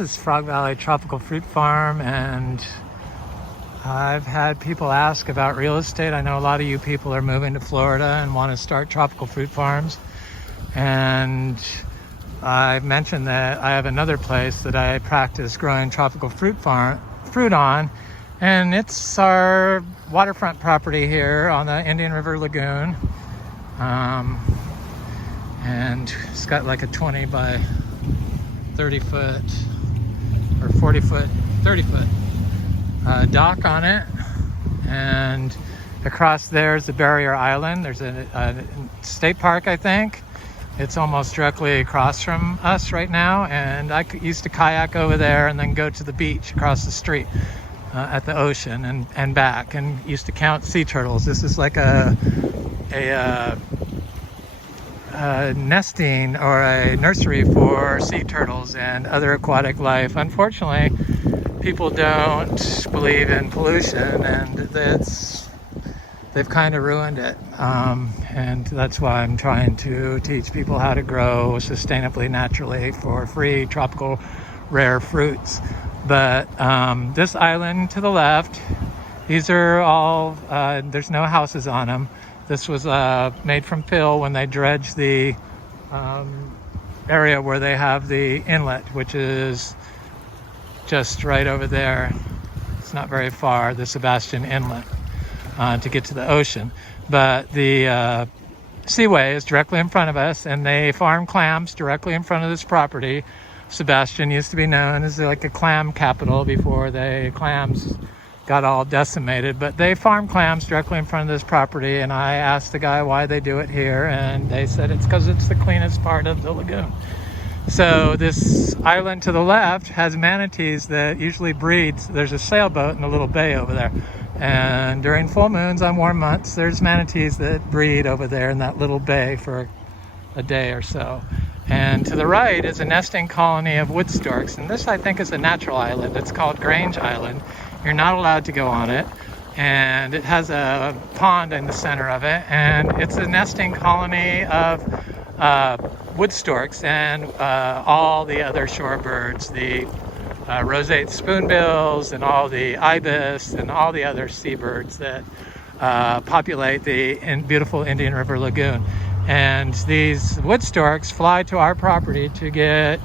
is Frog Valley Tropical Fruit Farm, and I've had people ask about real estate. I know a lot of you people are moving to Florida and want to start tropical fruit farms. And I mentioned that I have another place that I practice growing tropical fruit on, and it's our waterfront property here on the Indian River Lagoon. And it's got like a 20 by 30 foot or 40 foot, 30 foot dock on it. And across there is the barrier island. There's a state park, I think. It's almost directly across from us right now. And I used to kayak over there and then go to the beach across the street at the ocean and back, and used to count sea turtles. This is like a nesting or a nursery for sea turtles and other aquatic life. Unfortunately, people don't believe in pollution, and they've kind of ruined it. And that's why I'm trying to teach people how to grow sustainably, naturally, for free tropical rare fruits. But this island to the left, these are all, there's no houses on them. This was made from fill when they dredged the area where they have the inlet, which is just right over there. It's not very far, the Sebastian Inlet, to get to the ocean. But the seaway is directly in front of us, and they farm clams directly in front of this property. Sebastian used to be known as like a clam capital before the clams got all decimated, but they farm clams directly in front of this property. And I asked the guy why they do it here, and they said it's because it's the cleanest part of the lagoon. So this island to the left has manatees that usually breeds. There's a sailboat in a little bay over there, and during full moons on warm months, there's manatees that breed over there in that little bay for a day or so. And to the right is a nesting colony of wood storks, and this I think is a natural island. It's called Grange Island. You're not allowed to go on it, and it has a pond in the center of it, and it's a nesting colony of wood storks and all the other shorebirds, the roseate spoonbills and all the ibis and all the other seabirds that populate the beautiful Indian River Lagoon. And these wood storks fly to our property to get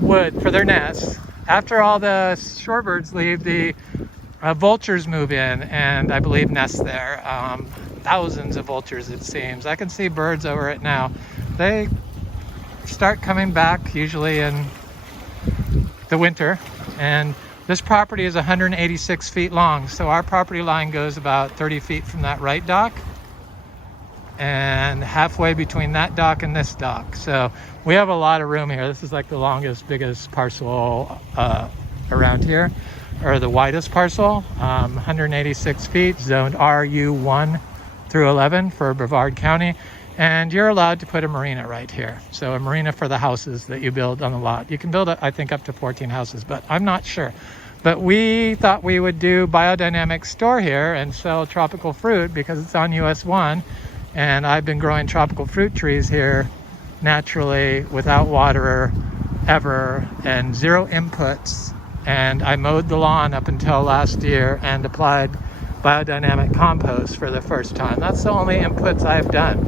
wood for their nests. After all the shorebirds leave, the vultures move in and I believe nest there. Thousands of vultures, it seems. I can see birds over it now. They start coming back usually in the winter, and this property is 186 feet long, so our property line goes about 30 feet from that right dock and halfway between that dock and this dock. So we have a lot of room here. This is like the longest, biggest parcel around here, or the widest parcel, 186 feet, zoned RU1 through 11 for Brevard County. And you're allowed to put a marina right here. So a marina for the houses that you build on the lot. You can build, I think, up to 14 houses, but I'm not sure. But we thought we would do biodynamic store here and sell tropical fruit because it's on US 1. And I've been growing tropical fruit trees here naturally without water ever and zero inputs. And I mowed the lawn up until last year and applied biodynamic compost for the first time. That's the only inputs I've done.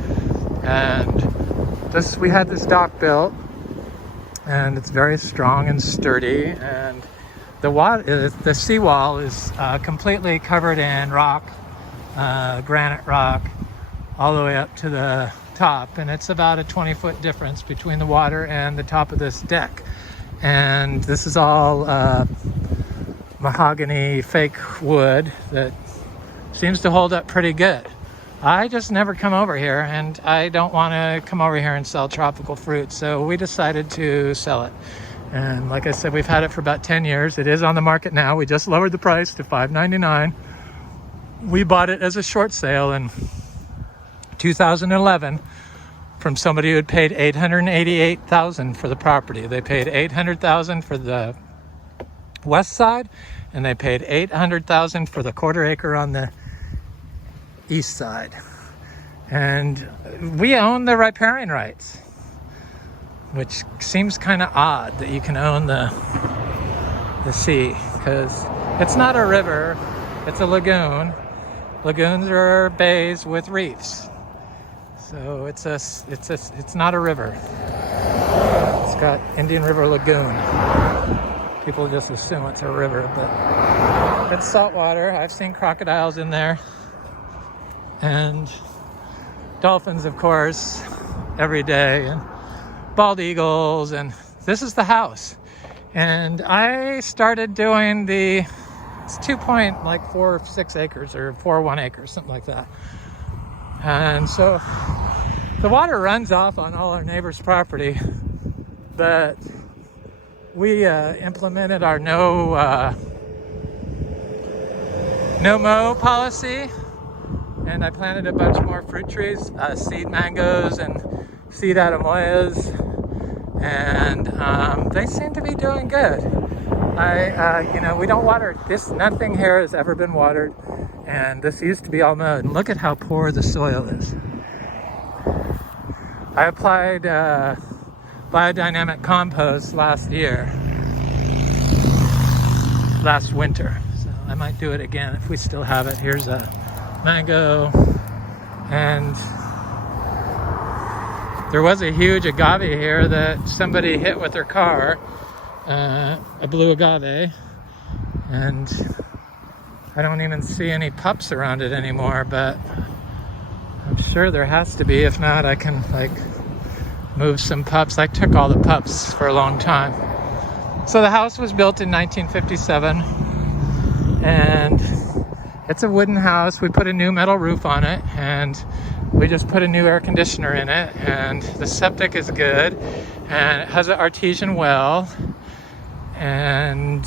And we had this dock built, and it's very strong and sturdy, and the seawall is completely covered in rock, granite rock, all the way up to the top, and it's about a 20-foot difference between the water and the top of this deck. And this is all mahogany fake wood that seems to hold up pretty good. I just never come over here, and I don't want to come over here and sell tropical fruit, so we decided to sell it. And like I said, we've had it for about 10 years. It is on the market now. We just lowered the price to $5.99. We bought it as a short sale in 2011 from somebody who had paid $888,000 for the property. They paid $800,000 for the west side, and they paid $800,000 for the quarter acre on the east side. And we own the riparian rights. which seems kind of odd that you can own the sea, because it's not a river, it's a lagoon. Lagoons are bays with reefs, so it's not a river. It's got Indian River Lagoon. People just assume it's a river, but it's saltwater. I've seen crocodiles in there, and dolphins, of course, every day, and bald eagles, and this is the house. And I started doing it's 2.46 acres or 4.1 acres, something like that. And so the water runs off on all our neighbors' property, but we implemented our no mow policy, and I planted a bunch more fruit trees, seed mangoes and seed atemoyas, and they seem to be doing good. We don't water this. Nothing here has ever been watered, and this used to be all mowed. And look at how poor the soil is. I applied Biodynamic Compost last winter, so I might do it again if we still have it. Here's a mango, and there was a huge agave here that somebody hit with their car, a blue agave, and I don't even see any pups around it anymore, but I'm sure there has to be. If not, I can move some pups. I took all the pups for a long time. So the house was built in 1957, and it's a wooden house. We put a new metal roof on it, and we just put a new air conditioner in it, and the septic is good, and it has an artesian well, and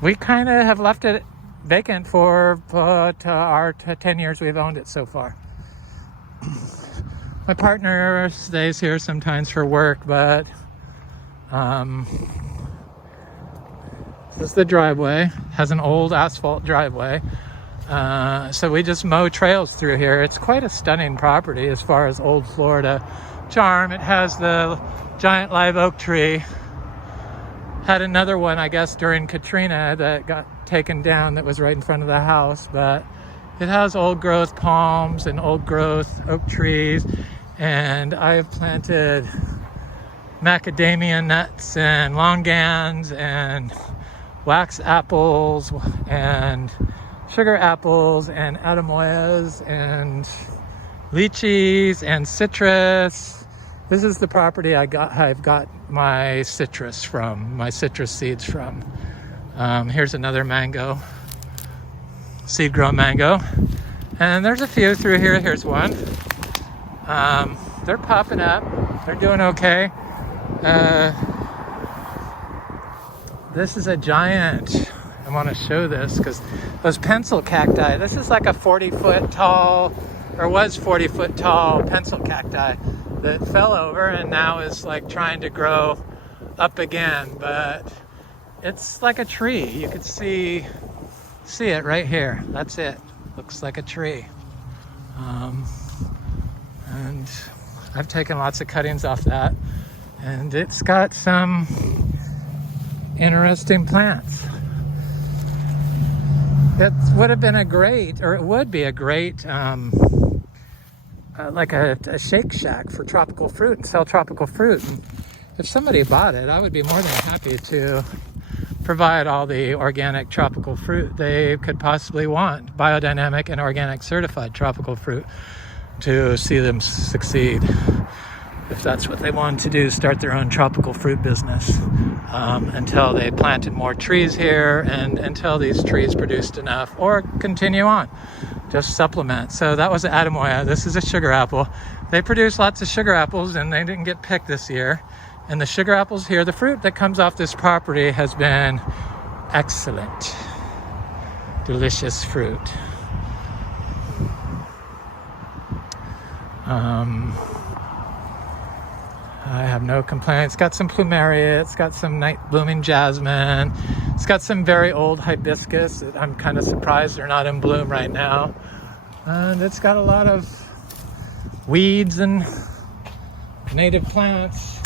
we kind of have left it vacant for our 10 years we've owned it so far. My partner stays here sometimes for work, but this is the driveway. It has an old asphalt driveway. So we just mow trails through here. It's quite a stunning property as far as old Florida charm. It has the giant live oak tree. Had another one, I guess, during Katrina that got taken down that was right in front of the house, but it has old growth palms and old growth oak trees, and I've planted macadamia nuts and longans and wax apples and sugar apples and atemoyas and lychees and citrus. This is the property I've got my citrus seeds from. Here's another mango, seed grown mango, and there's a few through here. Here's one. They're popping up. They're doing okay. This is a giant. I want to show this because those pencil cacti. This is like a 40-foot tall, or was 40-foot tall pencil cacti that fell over and now is trying to grow up again. But it's like a tree. You could see it right here. That's it. Looks like a tree. And I've taken lots of cuttings off that, and it's got some interesting plants. It would be a great like a shake shack for tropical fruit and sell tropical fruit. And if somebody bought it, I would be more than happy to provide all the organic tropical fruit they could possibly want, biodynamic and organic certified tropical fruit, to see them succeed. If that's what they wanted to do, start their own tropical fruit business, until they planted more trees here and until these trees produced enough, or continue on, just supplement. So that was an atemoya. This is a sugar apple. They produce lots of sugar apples, and they didn't get picked this year. And the sugar apples here, the fruit that comes off this property has been excellent. Delicious fruit. I have no complaints. It's got some plumeria, it's got some night blooming jasmine, it's got some very old hibiscus that I'm kind of surprised they're not in bloom right now. And it's got a lot of weeds and native plants.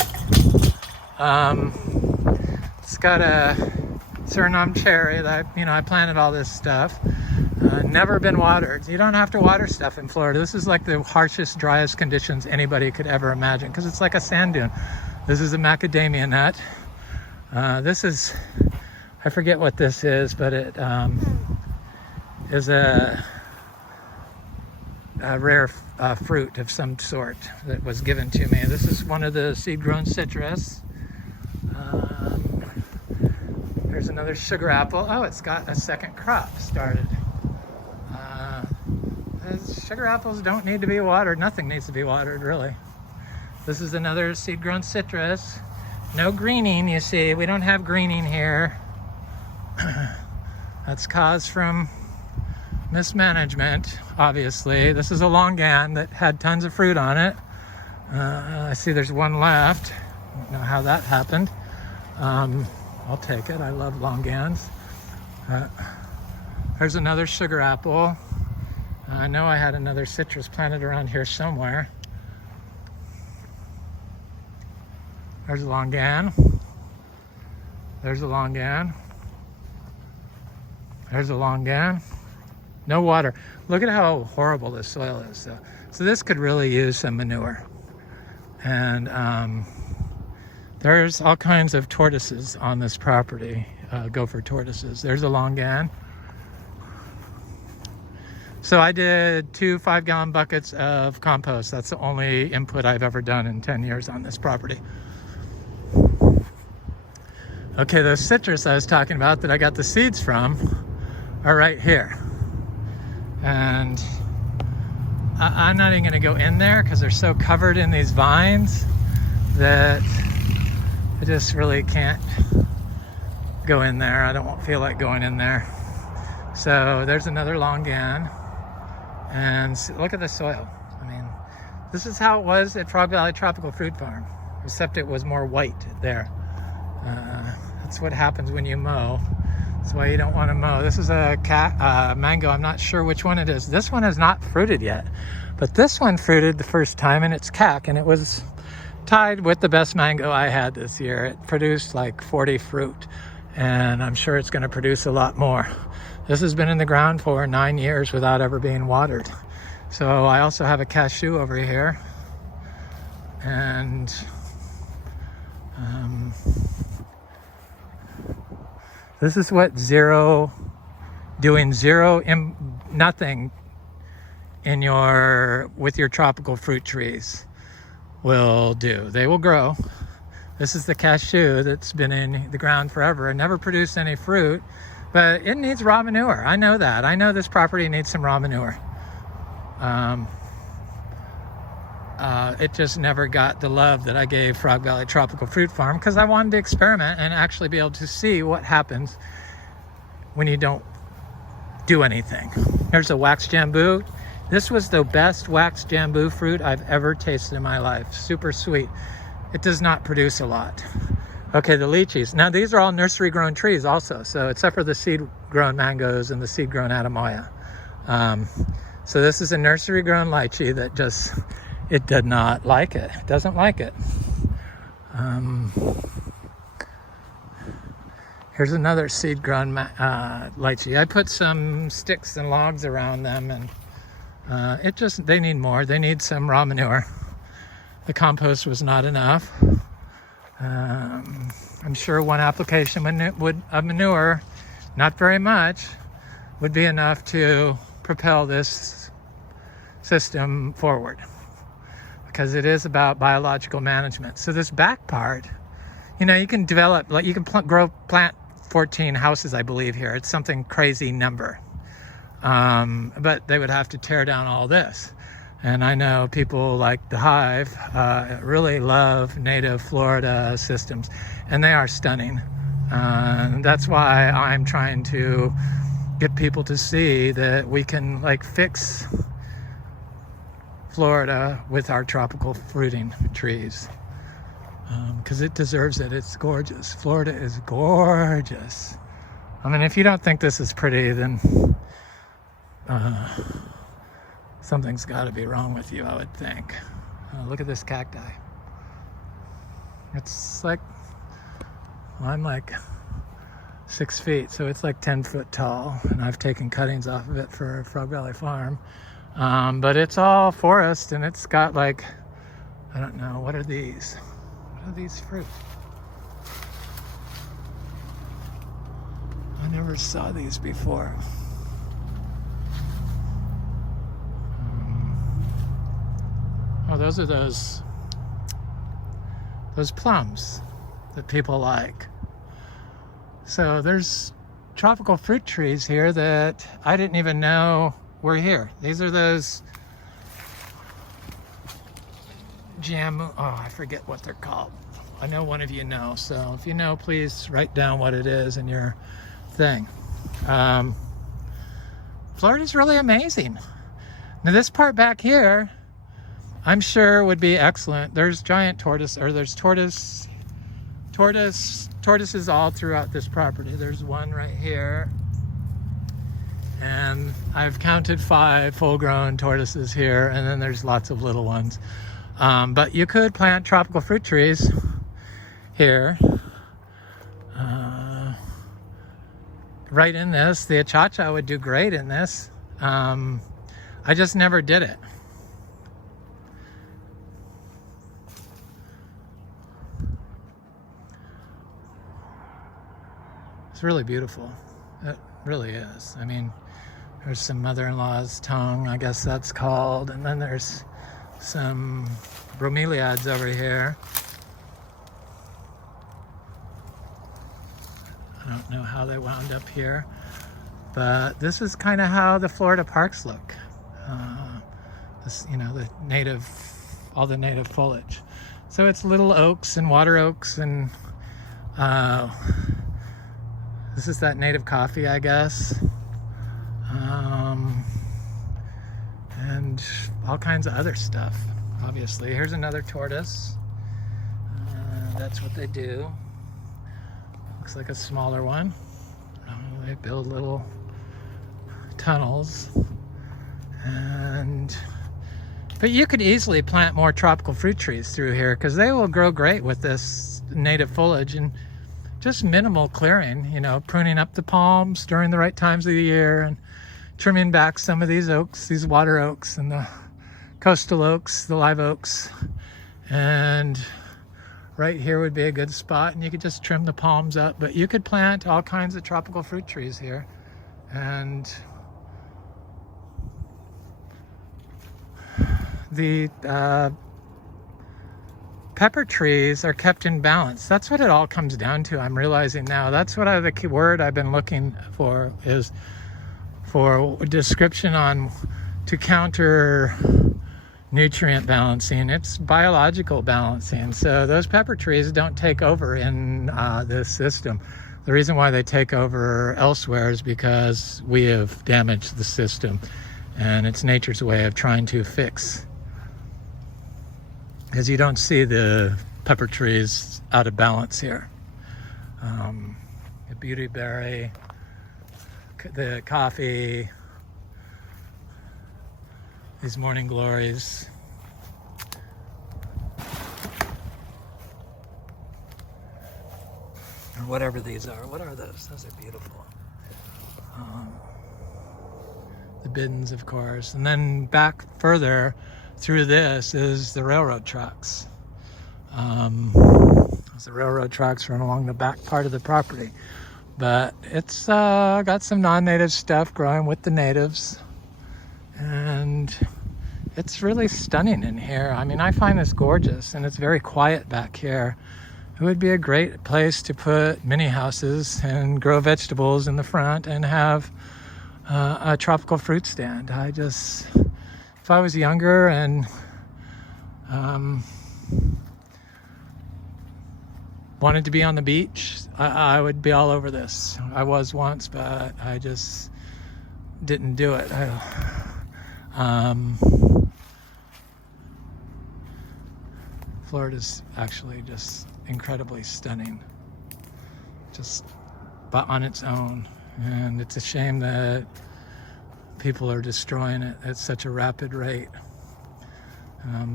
It's got a Suriname cherry that I planted all this stuff. Never been watered. You don't have to water stuff in Florida. This is like the harshest, driest conditions anybody could ever imagine because it's like a sand dune. This is a macadamia nut. This is, I forget what this is, but it is a rare fruit of some sort that was given to me. This is one of the seed-grown citrus. There's another sugar apple. Oh, it's got a second crop started. Sugar apples don't need to be watered. Nothing needs to be watered, really. This is another seed-grown citrus. No greening, you see. We don't have greening here. That's caused from mismanagement, obviously. This is a longan that had tons of fruit on it. I see there's one left. I don't know how that happened. I'll take it. I love longans. There's another sugar apple. I know I had another citrus planted around here somewhere. There's a longan. There's a longan. There's a longan. No water. Look at how horrible this soil is. So this could really use some manure. And there's all kinds of tortoises on this property, gopher tortoises. There's a longan. So I did 2 5-gallon buckets of compost. That's the only input I've ever done in 10 years on this property. Okay, those citrus I was talking about that I got the seeds from are right here. And I'm not even gonna go in there because they're so covered in these vines that I just really can't go in there. I don't feel like going in there. So there's another longan. And look at the soil. I mean, this is how it was at Frog Valley Tropical Fruit Farm, except it was more white there. That's what happens when you mow. That's why you don't want to mow. This is a mango. I'm not sure which one it is. This one has not fruited yet, but this one fruited the first time, and it's cack, and it was tied with the best mango I had this year. It produced like 40 fruit, and I'm sure it's going to produce a lot more. This has been in the ground for 9 years without ever being watered. So I also have a cashew over here, and this is what nothing with your tropical fruit trees will do. They will grow. This is the cashew that's been in the ground forever and never produced any fruit, but it needs raw manure. I know that. I know this property needs some raw manure. It just never got the love that I gave Frog Valley Tropical Fruit Farm because I wanted to experiment and actually be able to see what happens when you don't do anything. Here's a wax jambu. This was the best wax jambu fruit I've ever tasted in my life. Super sweet. It does not produce a lot. Okay, the lychees. Now these are all nursery grown trees also, so except for the seed grown mangoes and the seed grown atamoya. So this is a nursery grown lychee that just, it did not like it. It doesn't like it. Here's another seed grown lychee. I put some sticks and logs around them, and they need more. They need some raw manure. The compost was not enough. I'm sure one application of manure, not very much, would be enough to propel this system forward, because it is about biological management. So this back part, you can develop, like you can plant 14 houses, I believe here. It's something crazy number. But they would have to tear down all this. And I know people like the Hive really love native Florida systems, and they are stunning. That's why I'm trying to get people to see that we can fix Florida with our tropical fruiting trees, because it deserves it. It's gorgeous. Florida is gorgeous. I mean, if you don't think this is pretty, then something's got to be wrong with you, I would think. Look at this cacti. It's like, well, I'm like 6 feet, so it's like 10 foot tall, and I've taken cuttings off of it for Frog Valley Farm. But it's all forest, and it's got like, I don't know, what are these? What are these fruit? I never saw these before. Oh, those are those plums that people like. So there's tropical fruit trees here that I didn't even know were here. These are those oh, I forget what they're called. I know one of you know, so if you know, please write down what it is in your thing. Florida's really amazing. Now this part back here, I'm sure would be excellent. There's giant tortoise, or there's tortoises all throughout this property. There's one right here, and I've counted 5 full-grown tortoises here, and then there's lots of little ones. But you could plant tropical fruit trees here. Right in this. The achacha would do great in this. I just never did it. It's really beautiful. It really is. I mean, there's some mother-in-law's tongue, I guess that's called, and then there's some bromeliads over here. I don't know how they wound up here, but this is kind of how the Florida parks look. This, you know, all the native foliage. So it's little oaks and water oaks, and this is that native coffee, I guess. And all kinds of other stuff, obviously. Here's another tortoise. That's what they do. Looks like a smaller one. They build little tunnels. But you could easily plant more tropical fruit trees through here, because they will grow great with this native foliage, and just minimal clearing, you know, pruning up the palms during the right times of the year, and trimming back some of these oaks, these water oaks, and the coastal oaks, the live oaks. And right here would be a good spot, and you could just trim the palms up. But you could plant all kinds of tropical fruit trees here. And the pepper trees are kept in balance. That's what it all comes down to, I'm realizing now. That's what the key word I've been looking for, is for a description on to counter nutrient balancing. It's biological balancing. So those pepper trees don't take over in this system. The reason why they take over elsewhere is because we have damaged the system, and it's nature's way of trying to fix. Because you don't see the pepper trees out of balance here. The beautyberry, the coffee, these morning glories. Or whatever these are. What are those? Those are beautiful. The biddens, of course. And then back further through this is the railroad tracks. The railroad tracks run along the back part of the property. But it's got some non-native stuff growing with the natives. And it's really stunning in here. I mean, I find this gorgeous, and it's very quiet back here. It would be a great place to put mini houses and grow vegetables in the front and have a tropical fruit stand. If I was younger and wanted to be on the beach, I would be all over this. I was once, but I just didn't do it. Florida's actually just incredibly stunning, just but on its own. And it's a shame that people are destroying it at such a rapid rate.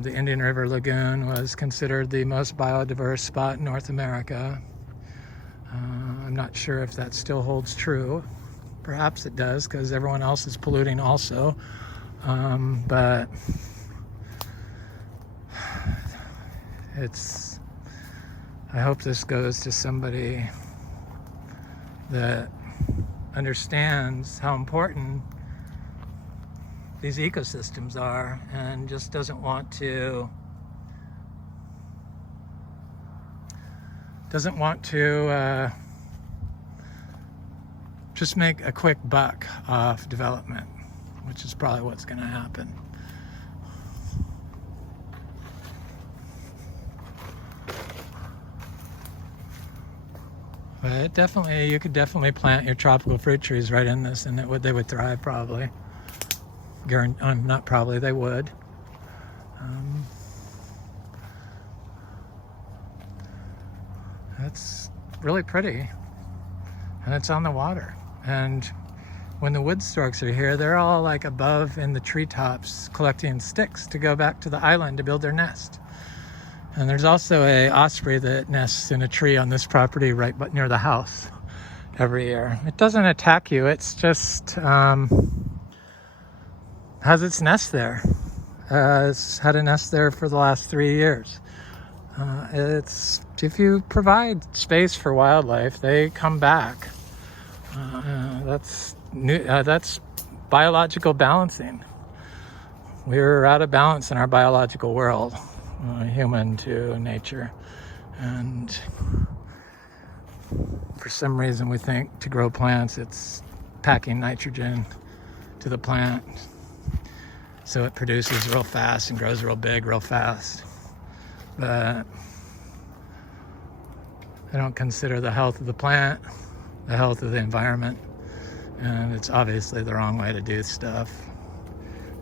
The Indian River Lagoon was considered the most biodiverse spot in North America. I'm not sure if that still holds true. Perhaps it does, because everyone else is polluting also. But I hope this goes to somebody that understands how important these ecosystems are and just doesn't want to just make a quick buck off development, which is probably what's going to happen. But you could definitely plant your tropical fruit trees right in this, and they would thrive probably. Not probably, they would. That's really pretty, and it's on the water. And when the wood storks are here, they're all like above in the treetops collecting sticks to go back to the island to build their nest. And there's also a osprey that nests in a tree on this property right near the house every year. It doesn't attack you, it's just has its nest there. It's had a nest there for the last 3 years. If you provide space for wildlife, they come back. That's biological balancing. We're out of balance in our biological world, human to nature, and for some reason we think to grow plants it's packing nitrogen to the plant so it produces real fast and grows real big real fast. But I don't consider the health of the plant, the health of the environment, and it's obviously the wrong way to do stuff.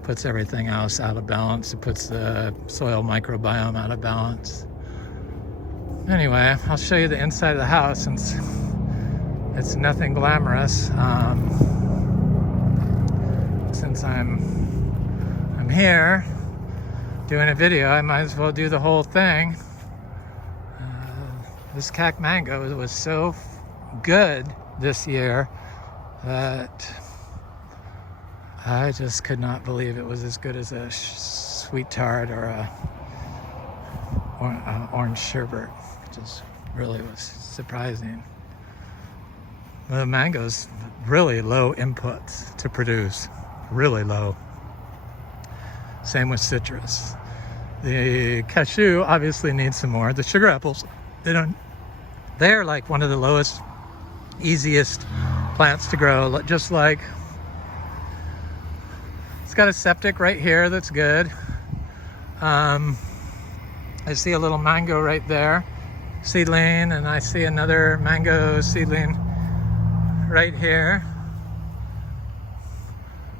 Puts everything else out of balance. It puts the soil microbiome out of balance. Anyway, I'll show you the inside of the house since it's nothing glamorous. Since I'm here doing a video, I might as well do the whole thing. This cac mango was so good this year that I just could not believe it was as good as a sweet tart or a orange sherbet. It just really was surprising. The mango's really low inputs to produce, really low. Same with citrus. The cashew obviously needs some more. The sugar apples, they're like one of the lowest, easiest plants to grow. Just like, it's got a septic right here that's good. I see a little mango right there, seedling, and I see another mango seedling right here.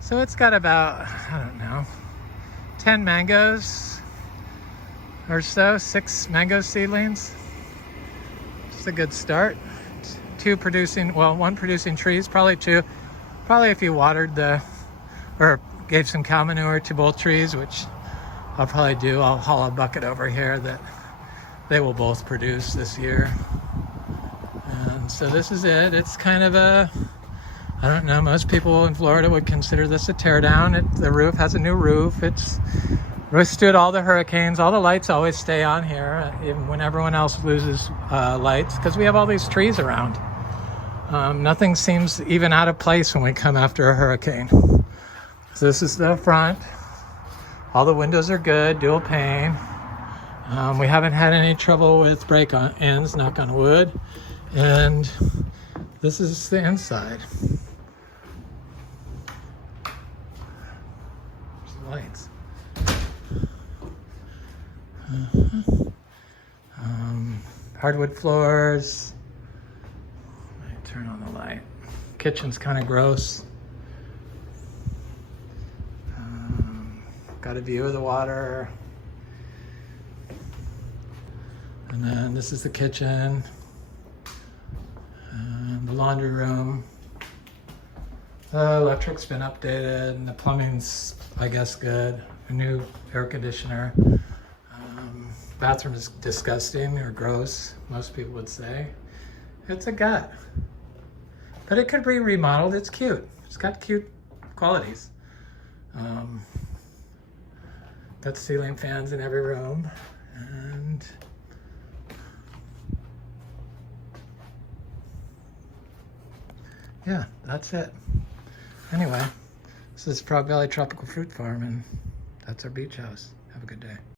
So it's got about, I don't know, 10 mangoes or so, 6 mango seedlings. It's a good start. One producing trees, probably 2. Probably if you watered or gave some cow manure to both trees, which I'll probably do. I'll haul a bucket over here that they will both produce this year. And so this is it. It's kind of I don't know, most people in Florida would consider this a teardown. The roof has a new roof. It's withstood all the hurricanes. All the lights always stay on here, even when everyone else loses lights, because we have all these trees around. Nothing seems even out of place when we come after a hurricane. So this is the front. All the windows are good, dual pane. We haven't had any trouble with break-ins, knock on wood. And this is the inside. There's the lights. Hardwood floors. Let me turn on the light. Kitchen's kind of gross. Got a view of the water. And then this is the kitchen. And the laundry room. The electric's been updated and the plumbing's, I guess, good. A new air conditioner. Bathroom is disgusting or gross, most people would say. It's a gut. But it could be remodeled. It's cute. It's got cute qualities. Got ceiling fans in every room. And yeah, that's it. Anyway, this is Frog Valley Tropical Fruit Farm, and that's our beach house. Have a good day.